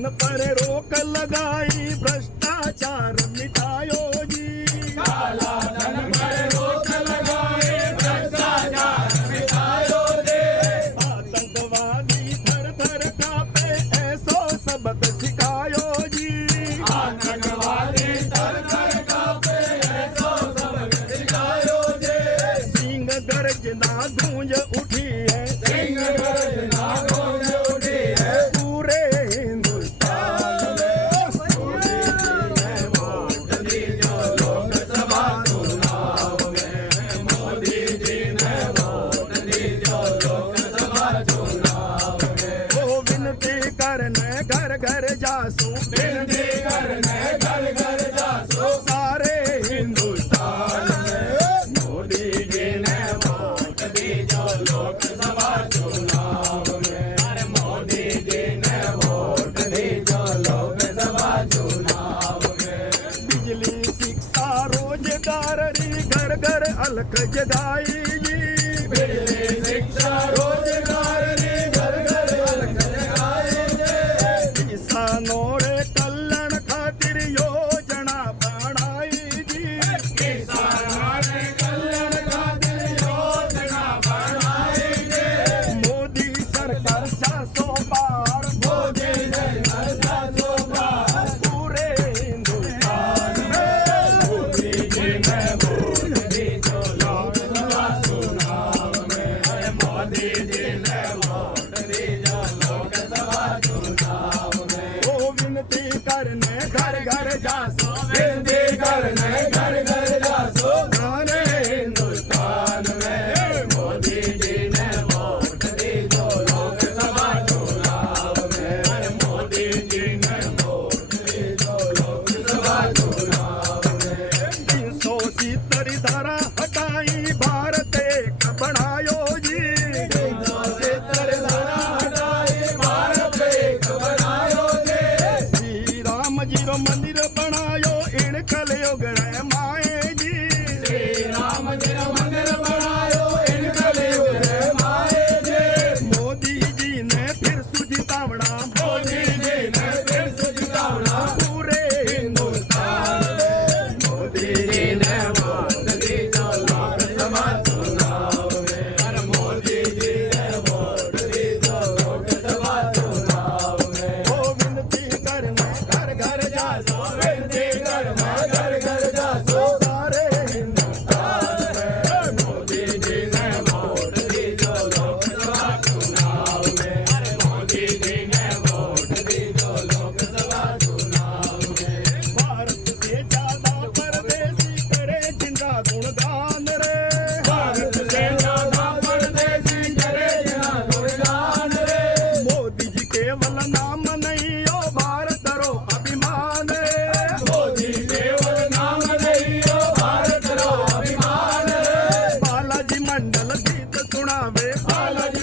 धन पर रोक लगाई, भ्रष्टाचार मिटायो जी। काला धन पर रोक लगाई, भ्रष्टाचार मिटायो जी। आतंकवादी थर थर कांपे, ऐसो सबक सिखायो जी। आतंकवादी थर थर कांपे, ऐसो सबक सिखायो जी। सिंह गर्जना गूंज उठी है, सिंह गर्जना गूंज उठी है, पूरे हिंदुस्तान में। मोदी जी ने वोट दी जो लोकसभा चुनाव में। मोदी जी ने वोट दी जो लोकसभा चुनाव में। वो विनती करने घर घर जासू, विनती करने घर घर जासू, सारे हिंदुस्तान में। मोदी जी ने वोट दी जो लोकसभा चुनाव में। अरे मोदी जी ने वोट दी जो लोकसभा चुनाव में। बिजली शिक्षा रोजगार री घर घर अलख जगाई जी। बिजली शिक्षा रोजगार री घर घर अलख जगाई जे। किसानों रे कल्याण खातिर योजना बनाई जी। किसानों ने कल्याण खातिर योजना बनाई जे। मोदी सरकार 700 पार, मोदी ने नशा छोड़ा, पूरे हिंदुस्तान में। मोदी जी ने वोट दी जो लोकसभा चुनाव में। अरे मोदी जी ने वोट दी जो लोकसभा चुनाव में। वो विनती करने घर घर जासू, विनती करने घर घर जासू, सारे हिंदुस्तान में। मोदी जी ने वोट दी जो लोकसभा चुनाव में। अरे मोदी जी ने वोट दी जो लोकसभा चुनाव में। 370 धारा हटाई, भारत एक बनायो जी। 370 धारा हटाई, भारत एक बनायो जी। श्री राम जी रो मंदिर बनायो, इन कलयुग रे माए जी। श्री राम जी रो मंदिर बनायो, इन कलयुग रे माए जी। मोदी जी ने फिर सुझतावड़ा, मोदी जी ने फिर सुझावना, पूरे हिंदुस्तान में। मोदी जी ने वोट दी जो लोकसभा चुनाव में। अरे मोदी जी ने वोट दी जो लोकसभा चुनाव में। वो विनती करने घर घर जासू, विनती करने घर घर जासू, सारे हिंदुस्तान में। मोदी जी ने वोट दी जो लोकसभा चुनाव में। अरे मोदी जी ने वोट दी जो लोकसभा चुनाव में। भारत से ज्यादा परदेसी करे जिनका गुणगान रे। भारत से ज्यादा परदेसी करे जिना गुणगान रे। मोदी जी केवल नाम नहीं, ओ भारत रो अभिमान रे। मोदी केवल नाम नहीं, ओ भारत रो अभिमान रे। बालाजी मंडल गीत सुनावे, बालाजी